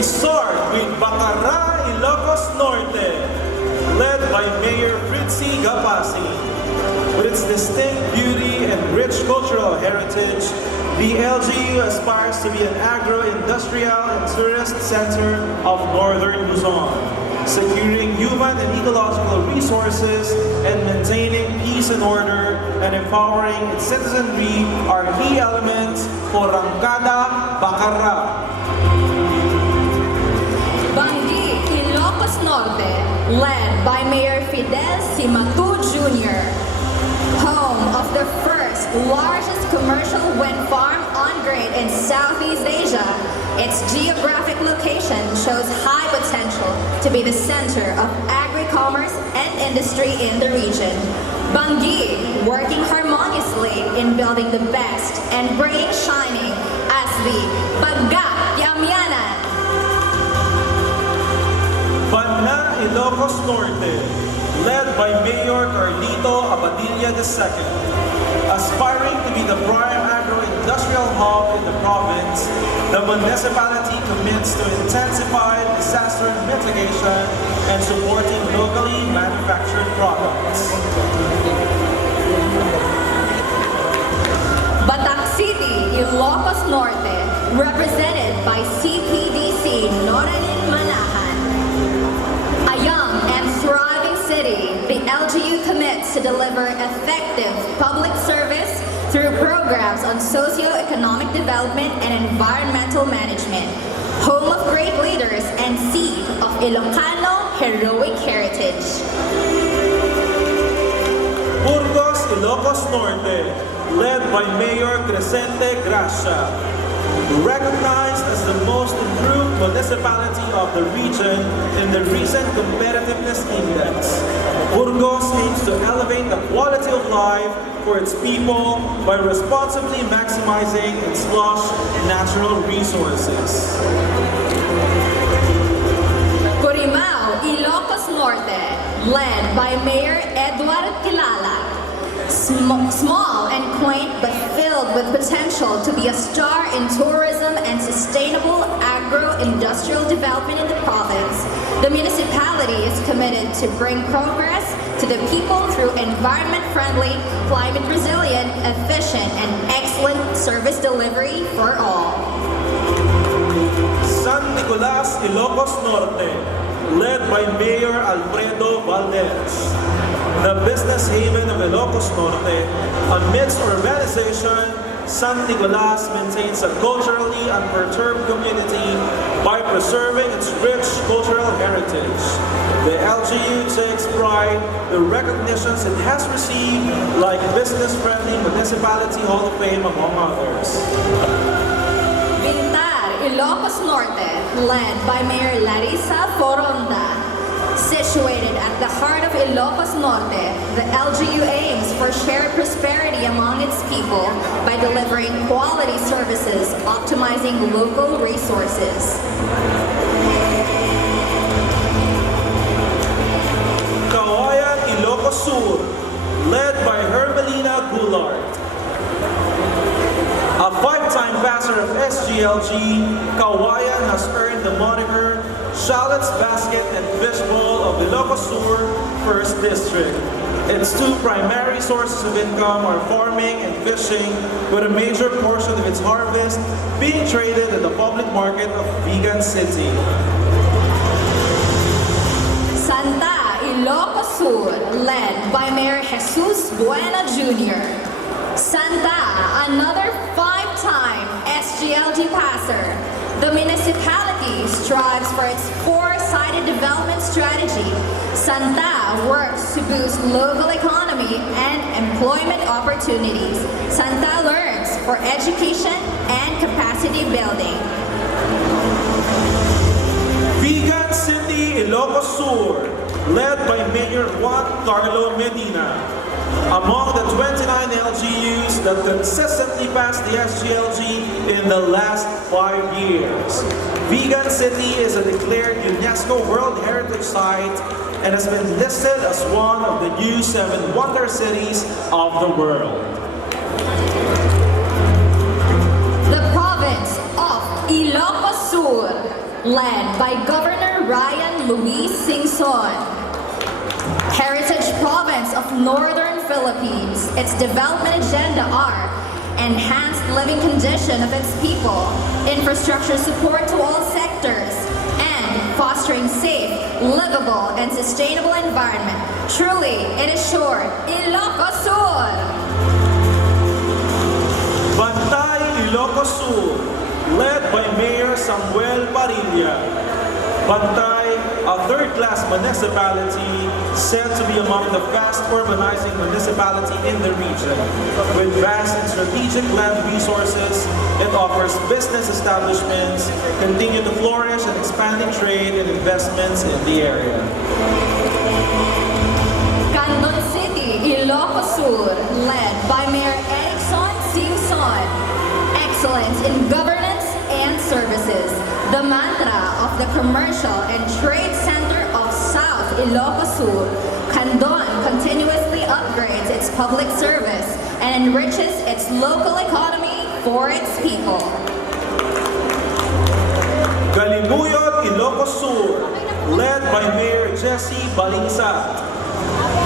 We start with Bacara, Ilocos Norte, led by Mayor Fritzy Gapasi. With its distinct beauty and rich cultural heritage, the LGU aspires to be an agro-industrial and tourist center of northern Luzon, securing human and ecological resources and maintaining peace and order and empowering its citizenry are key elements for Rangkada Bacara. Bangi, Ilocos Norte, led by Mayor Fidel Simatu Jr., home of the first largest commercial wind farm on grid in Southeast Asia. Its geographic location shows high potential to be the center of agri-commerce and industry in the region. Bangi, working harmoniously in building the best and bringing shining as the Bagga Yamyanan. Banna, Ilocos Norte, led by Mayor Carlito Abadilla II. Aspiring to be the prime agro-industrial hub in the province, the municipality commits to intensify disaster mitigation and supporting locally manufactured products. Batak City, Ilocos Norte, represented by CPDC Noranin Manahan. A young and thriving city, the LGU commits to deliver effective public service through programs on socio-economic development and environmental management, home of great leaders and seat of Ilocano heroic heritage. Burgos, Ilocos Norte, led by Mayor Crescente Gracia. Recognized as the most improved municipality of the region in the recent Competitiveness Index, Burgos aims to elevate the quality of life for its people by responsibly maximizing its lush natural resources. Purimao, Ilocos Norte, led by Mayor Edward Kilala. Small and quaint but filled with potential to be a star in tourism and sustainable agro-industrial development in the province, the municipality is committed to bring progress to the people through environment-friendly, climate-resilient, efficient, and excellent service delivery for all. San Nicolas, Ilocos Norte, led by Mayor Alfredo Valdez. The business haven of Ilocos Norte, amidst urbanization, San Nicolas maintains a culturally unperturbed community by preserving its rich cultural heritage. The LGU takes pride in the recognitions it has received, like Business-Friendly Municipality Hall of Fame, among others. Bintar, Ilocos Norte, led by Mayor Larissa Foronda. Situated at the heart of Ilocos Norte, the LGU aims for shared prosperity among its people by delivering quality services, optimizing local resources. Kawayan, Ilocos Sur, led by Hermelina Goulart. A five-time passer of SGLG, Kawayan has earned the moniker Shallot's Basket and Fishbowl of Ilocos Sur 1st District. Its two primary sources of income are farming and fishing, with a major portion of its harvest being traded at the public market of Vegan City. Santa, Ilocos Sur, led by Mayor Jesus Buena Jr. Santa, another five-time SGLG passer. The municipality strives for its four-sided development strategy. Santa works to boost local economy and employment opportunities. Santa learns for education and capacity building. Vegan City, Ilocos Sur, led by Mayor Juan Carlo Medina. Among the 29 LGUs that consistently passed the SGLG in the last 5 years, Vegan City is a declared UNESCO World Heritage Site and has been listed as one of the new 7 Wonder Cities of the world. The province of Ilocos Sur, led by Governor Ryan Luis Singson. Heritage Province of Northern Philippines. Its development agenda are enhanced living condition of its people, infrastructure support to all sectors, and fostering safe, livable, and sustainable environment. Truly, it is short, Ilocos Sur! Bantay Ilocos Sur, led by Mayor Samuel Parilla. Bantay, a third-class municipality said to be among the fast urbanizing municipality in the region. With vast and strategic land resources, it offers business establishments, continue to flourish and expanding trade and investments in the area. Candon City, Ilocos Sur, led by Mayor Erickson Singson. Excellence in governance and services. The mantra of the Commercial and Trade Center of South Ilocos Sur, Candon continuously upgrades its public service and enriches its local economy for its people. Galibuyot Ilocos Sur, led by Mayor Jesse Balingsat.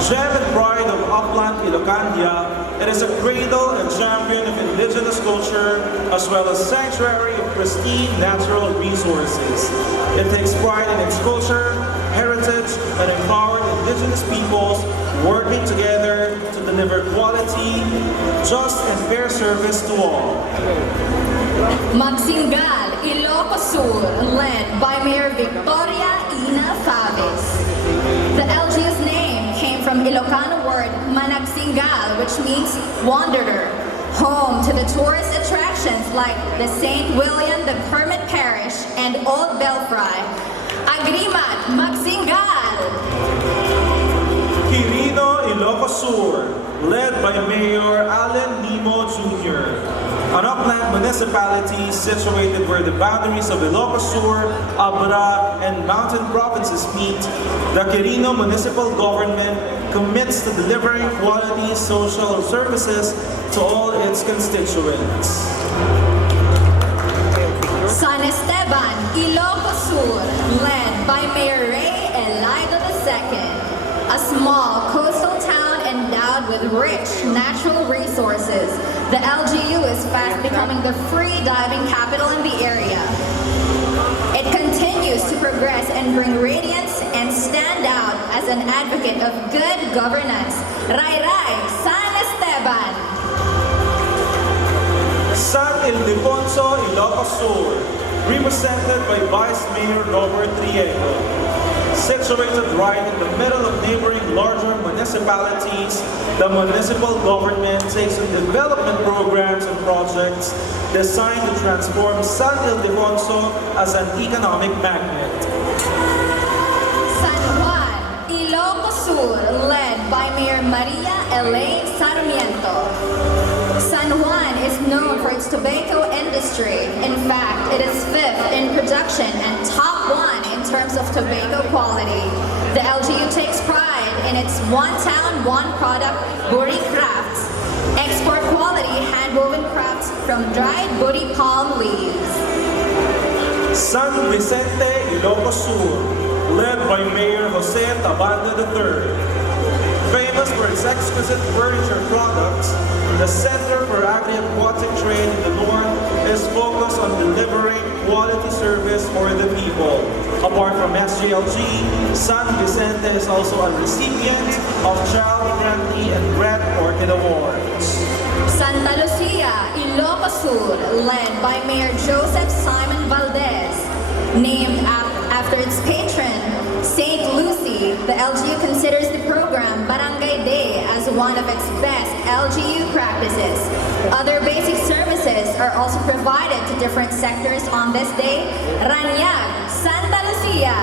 Gem and pride of Upland Ilocandia, it is a cradle and champion of indigenous culture as well as sanctuary of pristine natural resources. It takes pride in its culture, heritage, and empowered indigenous peoples working together to deliver quality, just and fair service to all. Magsingal, Ilocos Sur, led by Mayor Victoria Ina Faves. The LGU's name came from Ilocano word Managsingal, which means wanderer, home to the tourist attractions like the St. William the Hermit Parish and Old Belfry. Agrimat, Magsingal! Quirino Ilocos Sur, led by Mayor Allen Nimo Jr. An upland municipality situated where the boundaries of Ilocos Sur, Abra, and mountain provinces meet, the Quirino municipal government commits to delivering quality social services to all its constituents. San Esteban, Ilocos Sur, led by Mayor Ray Elido II. A small coastal town endowed with rich natural resources, the LGU is fast becoming the free diving capital in the area. It continues to progress and bring radiance and stand out as an advocate of good governance. Ray Ray, San Esteban! San Ildefonso Ilocos Sur, represented by Vice Mayor Robert Triego. Situated right in the middle of neighboring larger municipalities, the municipal government takes on development programs and projects designed to transform San Ildefonso as an economic magnet. San Juan, Ilocos Sur, led by Mayor Maria Elaine Sarmiento. San Juan is known for its tobacco industry. In fact, it is fifth in production and top one in terms of tobacco quality. The LGU takes pride in its one town, one product, Buri Crafts. Export quality hand-woven crafts from dried Buri palm leaves. San Vicente Ilocos Sur, led by Mayor Jose Tabanda III. Famous for its exquisite furniture products, the Center for Agri-Aquatic Trade in the North is focused on delivering quality service for the people. Apart from SGLG, San Vicente is also a recipient of Child-Friendly and Red Orchid Awards. Santa Lucia, Ilocos Sur, led by Mayor Joseph Simon Valdez. Named after its patron, St. Lucy, the LGU considers the program Barangay Day as one of its best LGU practices. Other basic services are also provided to different sectors on this day. Raniag, Santa Lucia.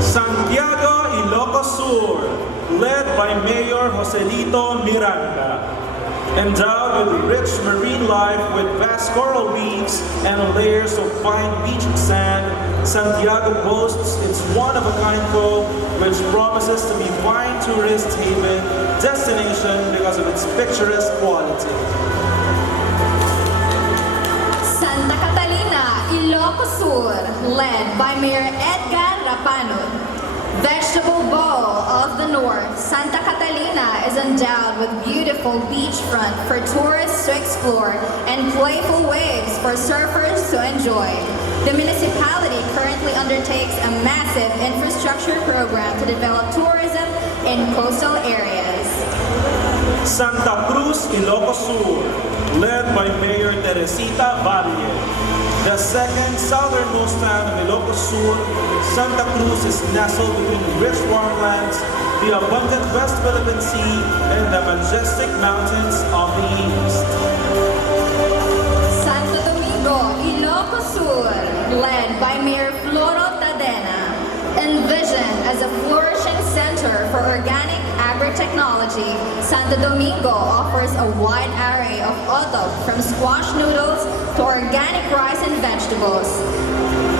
Santiago Ilocos Sur, led by Mayor Joselito Miranda. Endowed with rich marine life with vast coral reefs and layers of fine beach sand, Santiago boasts its one-of-a-kind cove which promises to be fine tourist haven destination because of its picturesque quality. Santa Catalina, Ilocos Sur, by Mayor Edgar Rapanud. Vegetable Bowl of the North, Santa Catalina is endowed with beautiful beachfront for tourists to explore and playful waves for surfers to enjoy. The municipality currently undertakes a massive infrastructure program to develop tourism in coastal areas. Santa Cruz, Ilocos Sur, led by Mayor Teresita Valle. The second southernmost town of Ilocos Sur, Santa Cruz is nestled between rich farmlands, the abundant West Philippine Sea, and the majestic mountains of the east. Santo Domingo, Ilocos Sur, led by Mayor Floro Tadena. Envisioned as a flourishing center for organic agri-technology, Santo Domingo offers a wide array of auto, from squash noodles to organic rice and vegetables.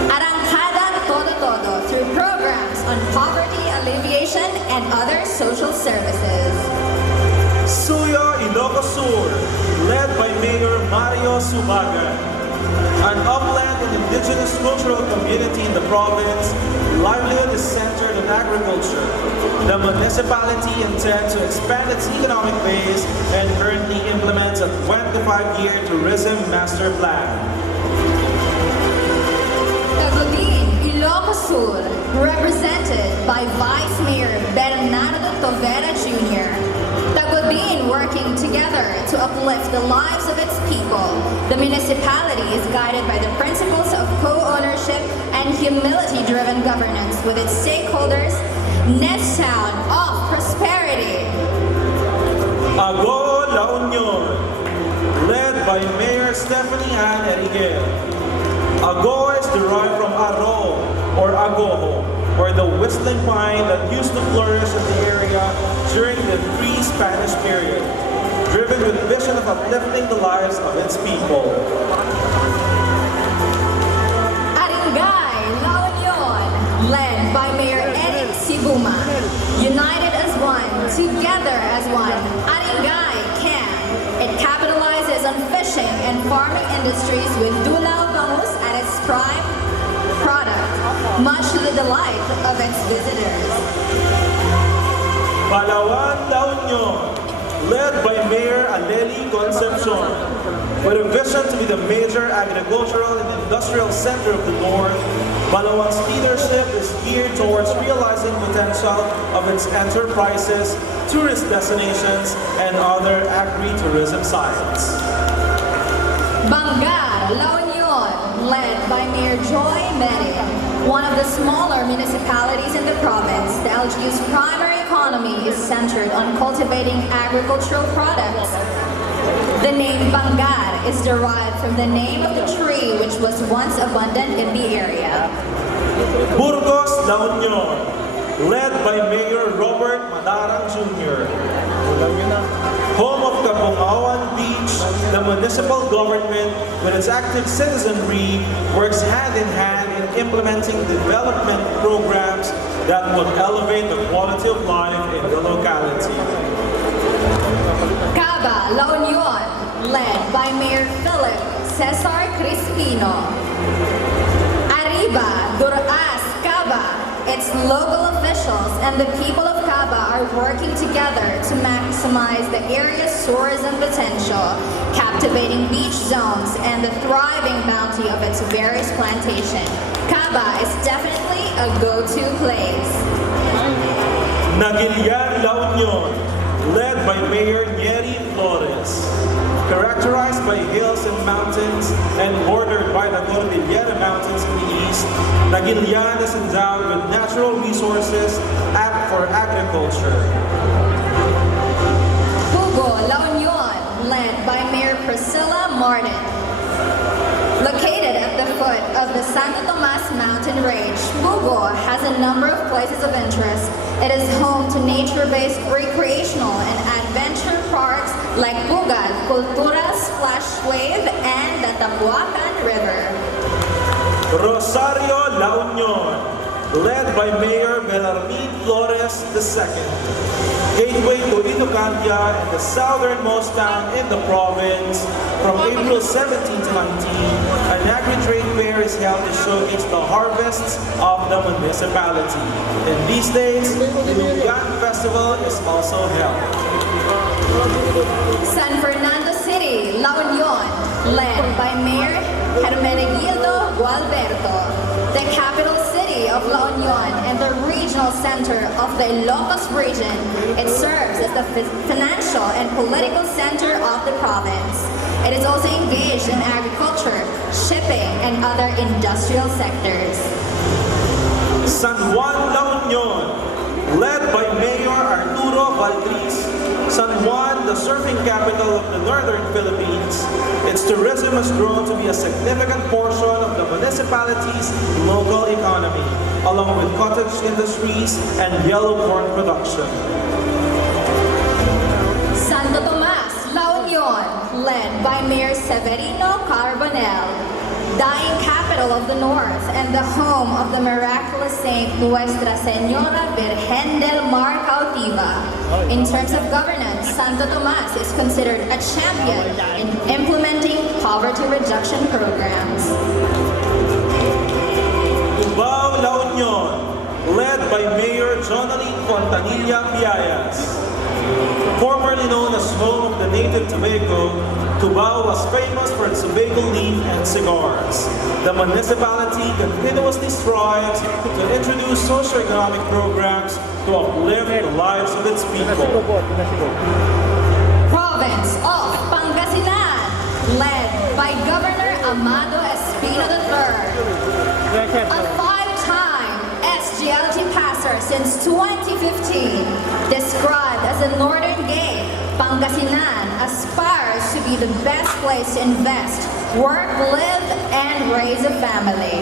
Arrancada Todo through programs on poverty alleviation and other social services. Suyo, Ilocos Sur, led by Mayor Mario Subaga. An upland and indigenous cultural community in the province, livelihood is centered on agriculture. The municipality intends to expand its economic base and currently implements a 25-year tourism master plan. Tagubin, Ilocos Sur, represented by Vice Mayor Bernardo Tovera Jr. Tagubin working together to uplift the lives of its people. The municipality is guided by the principles of co-ownership and humility-driven governance with its stakeholders, Nest Town of Prosperity. Ago La Union, led by Mayor Stephanie Ann Eriguel. Ago is derived from aro, or agoho, or the whistling pine that used to flourish in the area during the pre-Spanish period, driven with the vision of uplifting the lives of its people. Aringay, La Union, led by Mayor Eric Sibuma. United as one, together as one, Aringay can. It capitalizes on fishing and farming industries with Dulao Bangus at its prime product, much to the delight of its visitors. Palawan, La Union, led by Mayor Aleli Concepcion. With a vision to be the major agricultural and industrial center of the North, Palawan's leadership is geared towards realizing potential of its enterprises, tourist destinations, and other agri-tourism sites. Bangar, La Union, led by Mayor Joy Meri. One of the smaller municipalities in the province, the LGU's primary economy is centered on cultivating agricultural products. The name Bangar is derived from the name of the tree which was once abundant in the area. Burgos, La Union, led by Mayor Robert Madarang Jr. Home of Kapungawan Beach, the municipal government, with its active citizenry, works hand in hand in implementing development programs that will elevate the quality of life in the locality. Caba, La Union, led by Mayor Philip Cesar Crispino. Arriba, Duras, Caba. Its local officials and the people of Caba are working together to maximize the area's tourism potential, captivating beach zones, and the thriving bounty of its various plantations. Caba is definitely a go-to place. Naguilian, La Union, led by Mayor Nieri Flores. Characterized by hills and mountains and bordered by the Cordillera Mountains in the east, Naguilian is endowed with natural resources apt for agriculture. Pugo, La Union, led by Mayor Priscilla Martin. Located at the foot of the Santo Tomas mountain range, Pugo has a number of places of interest. It is home to nature-based recreational and adventure parks like Bugad, Cultura Splash Wave, and the Tapuacan River. Rosario, La Union, led by Mayor Bellarmine Flores II. Gateway to Ilocandia and the southernmost town in the province. From April 17 to 19, an agri-trade fair is held to showcase the harvests of the municipality. In these days, the Lugan Festival is also held. San Fernando City, La Union, led by Mayor Hermenegildo Gualberto. The capital city of La Union and the regional center of the Ilocos region, it serves as the financial and political center of the province. It is also engaged in agriculture, shipping, and other industrial sectors. San Juan, La Union, led by Mayor Arturo Valdriz. San Juan, the surfing capital of the northern Philippines, its tourism has grown to be a significant portion of the municipality's local economy, along with cottage industries and yellow corn production. Santo Tomas, La Union, led by Mayor Severino Carbonell. Dying capital of the north and the home of the miraculous saint Nuestra Señora Virgen del Mar Cautiva. In terms of governance, Santo Tomas is considered a champion in implementing poverty reduction programs. Cubao, La Union, led by Mayor Jonaline Fontanilla Piayas. Formerly known as home of the native tobacco, Cubao was famous for its tobacco leaf and cigars. The municipality continuously strives to introduce socio-economic programs to uplift the lives of its people. Province of Pangasinan, led by Governor Amado Espino III. A five-time SGLG passer since 2015, described as the Northern Gate, Pangasinan aspires to be the best place to invest, work, live, and raise a family.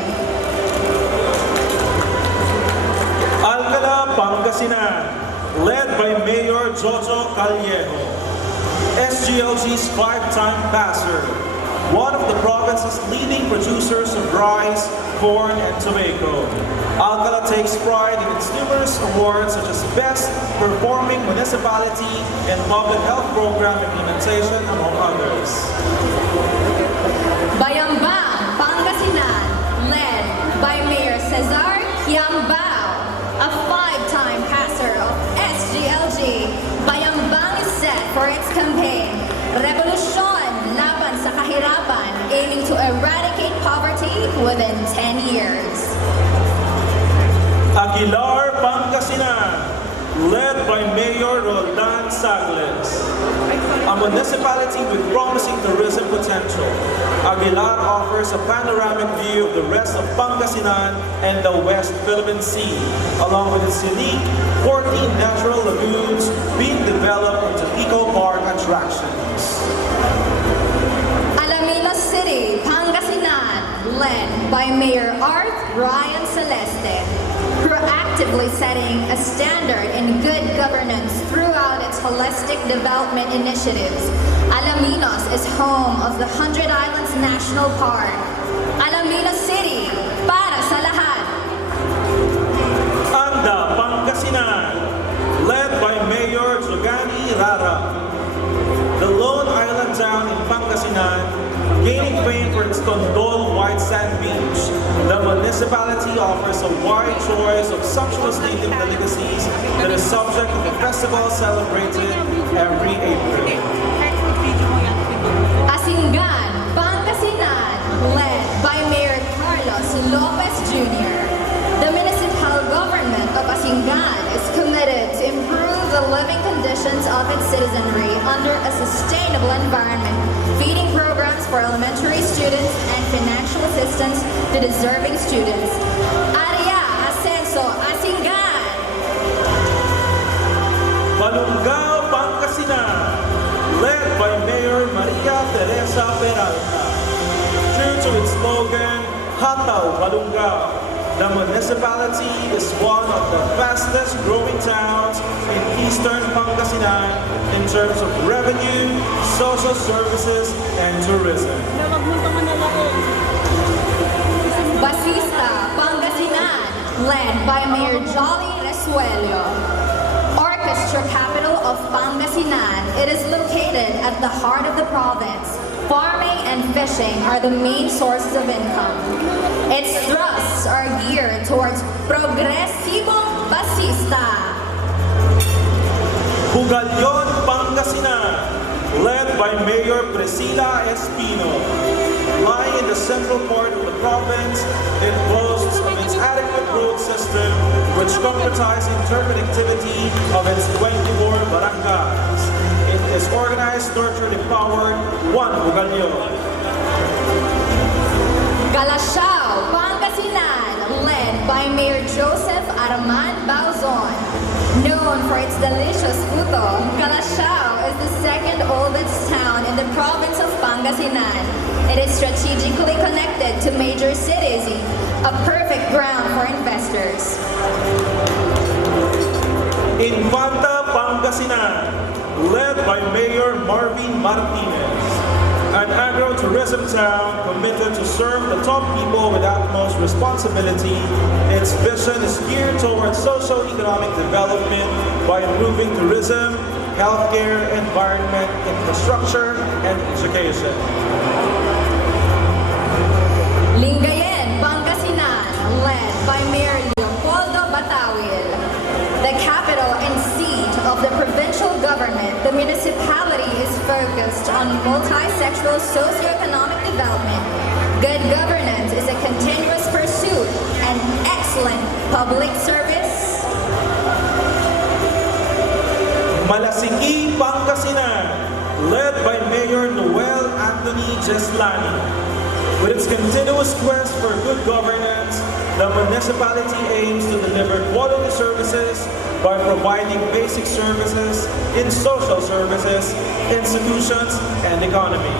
Alcala, Pangasinan, led by Mayor Jojo Callejo. SGLG's five-time passer, one of the province's leading producers of rice, corn, and tobacco. Alcala takes pride in its numerous awards such as Best Performing Municipality and Public Health Program Implementation, among others. Bayambang, Pangasinan, led by Mayor Cesar Kiambao, a five-time passer of SGLG. Bayambang is set for its campaign, Revolusyon Laban sa Kahirapan, aiming to eradicate poverty within 10 years. Aguilar, Pangasinan, led by Mayor Roldan Sagles. A municipality with promising tourism potential, Aguilar offers a panoramic view of the rest of Pangasinan and the West Philippine Sea, along with its unique 14 natural lagoons being developed into eco-park attractions. Alaminos City, Pangasinan, led by Mayor Art Ryan Celeste, proactively setting a standard in good governance throughout its holistic development initiatives. Alaminos is home of the 100 Islands National Park. Alaminos City, para sa lahat. Anda, Pangasinan, led by Mayor Jogani Rara. The lone island town in Pangasinan, gaining fame for its Tondol white sand beach, the municipality offers a wide choice of sumptuous native delicacies that is subject to the festival celebrated every April. Asingan, Pangasinan, led by Mayor Carlos Lopez Jr. The municipal government of Asingan is committed to improve the living conditions of its citizenry under a sustainable environment, feeding programs for elementary students and financial assistance to deserving students. Area Ascenso, Asingan. Balungao, Pangasinan, led by Mayor Maria Teresa Peralta. True to its slogan, Hataw Balungao, the municipality is one of the fastest growing towns in eastern Pangasinan in terms of revenue, social services, and tourism. Basista, Pangasinan, led by Mayor Jolly Resuello. Orchestra capital of Pangasinan, it is located at the heart of the province. Farming and fishing are the main sources of income. Its thrusts are geared towards progresibong basista. Bugalyon, Pangasinan, led by Mayor Priscilla Espino. Lying in the central part of the province, it boasts of its adequate road system, which concretizes interconnectivity of its 24 barangays. It is organized, nurtured, empowered, one Bugalyon. Calasiao, Pangasinan, led by Mayor Joseph Araman Bauzon. Known for its delicious puto, Calasiao is the second oldest town in the province of Pangasinan. It is strategically connected to major cities, a perfect ground for investors. Infanta, Pangasinan, led by Mayor Marvin Martinez. An agro-tourism town committed to serve the top people with utmost responsibility. Its vision is geared towards socio-economic development by improving tourism, healthcare, environment, infrastructure, and education. Lingayen, Pangasinan, led by Mayor Leopoldo Batawil. The capital and seat of the provincial government, the municipality is focused on multi-sectoral socio-economic development. Good governance is a continuous pursuit and excellent public service. Malasiki, Pangasinan, led by Mayor Noel Anthony Jeslani. With its continuous quest for good governance, the municipality aims to deliver quality services by providing basic services in social services, institutions, and economy.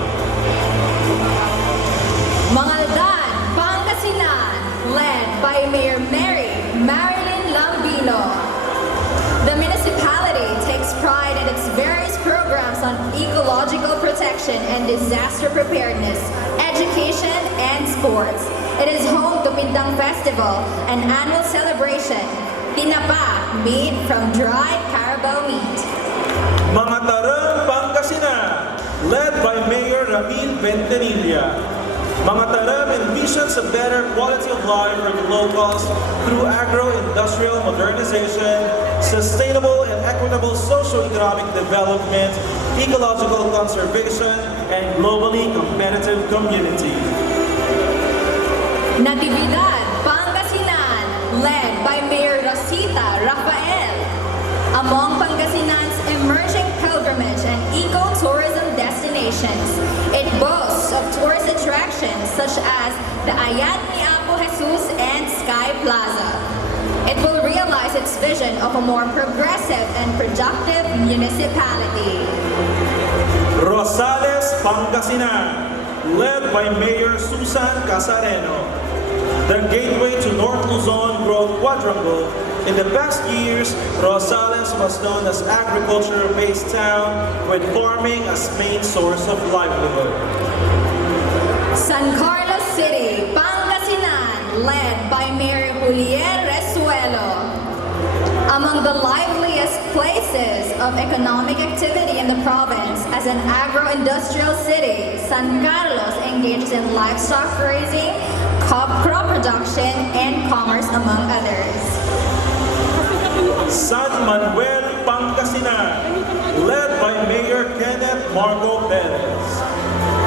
Mangaldan, Pangasinan, led by Mayor Mary Marilyn Lambino. The municipality takes pride in its various programs on ecological protection and disaster preparedness, education, and sports. It is home to Pindang Festival, an annual celebration. Tinapa, made from dry carabao meat. Mga Tarang, Pangasinan, led by Mayor Ramil Ventanilla. Mga Tarang envisions a better quality of life for the locals through agro-industrial modernization, sustainable and equitable socio-economic development, ecological conservation, and globally competitive community. Natividad, Pangasinan, led by Mayor Rosita Rafael. Among Pangasinan's emerging pilgrimage and eco-tourism destinations, it boasts of tourist attractions such as the Ayat ni Apo Jesus and Sky Plaza. It will realize its vision of a more progressive and productive municipality. Rosales, Pangasinan, led by Mayor Susan Casareno. The gateway to North Luzon Growth Quadrangle. In the past years, Rosales was known as agriculture-based town with farming as main source of livelihood. San Carlos City, Pangasinan, led by Mayor Julier Resuello. Among the liveliest places of economic activity in the province, as an agro-industrial city, San Carlos engages in livestock raising, crop production, and commerce, among others. San Manuel, Pangasinan, led by Mayor Kenneth Margo Perez.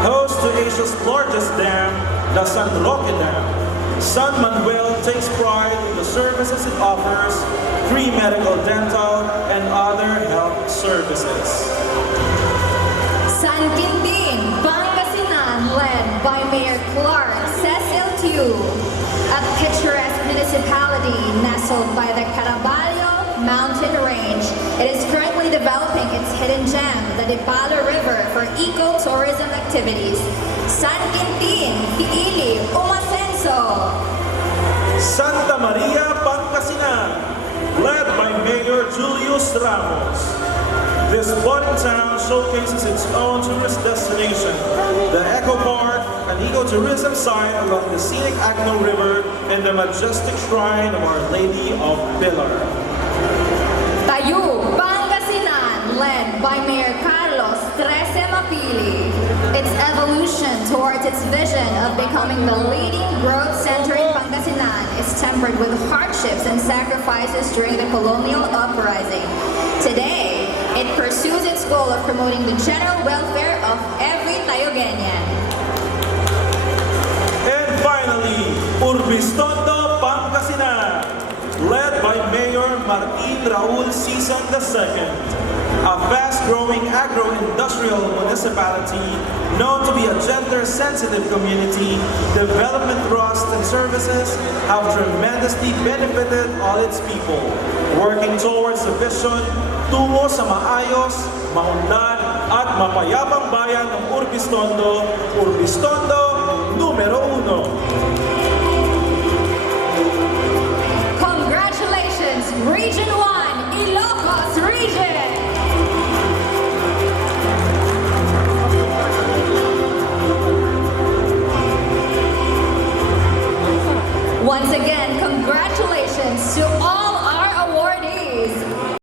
Host to Asia's largest dam, the San Roque Dam, San Manuel takes pride in the services it offers, free medical, dental, and other health services. San Quintin, Pangasinan, led by Mayor Clark Cecil Tew. A picturesque municipality nestled by the Caraballo mountain range. It is currently developing its hidden gem, the Dipalo River, for eco-tourism activities. San Quintin, Piili, Umasenso. Santa Maria, Pangasinan, led by Mayor Julius Ramos. This budding town showcases its own tourist destination, the Eco Park, an ecotourism site along the scenic Agno River and the majestic shrine of Our Lady of Pilar. Tayo, Pangasinan, led by Mayor Carlos Trece Mapili. Its evolution towards its vision of becoming the leading growth center in Pangasinan is tempered with hardships and sacrifices during the colonial uprising. Today, it pursues its goal of promoting the general welfare of every Tayogueñan. And finally, Urbistondo, Pangasinan, led by Mayor Martin Raul Sison II, a fast-growing agro-industrial municipality known to be a gender-sensitive community. Development thrust and services have tremendously benefited all its people, working towards the vision tungo sa maayos, maunlad at mapayapang bayan ng Urbistondo, Urbistondo numero 1. Congratulations, Region 1!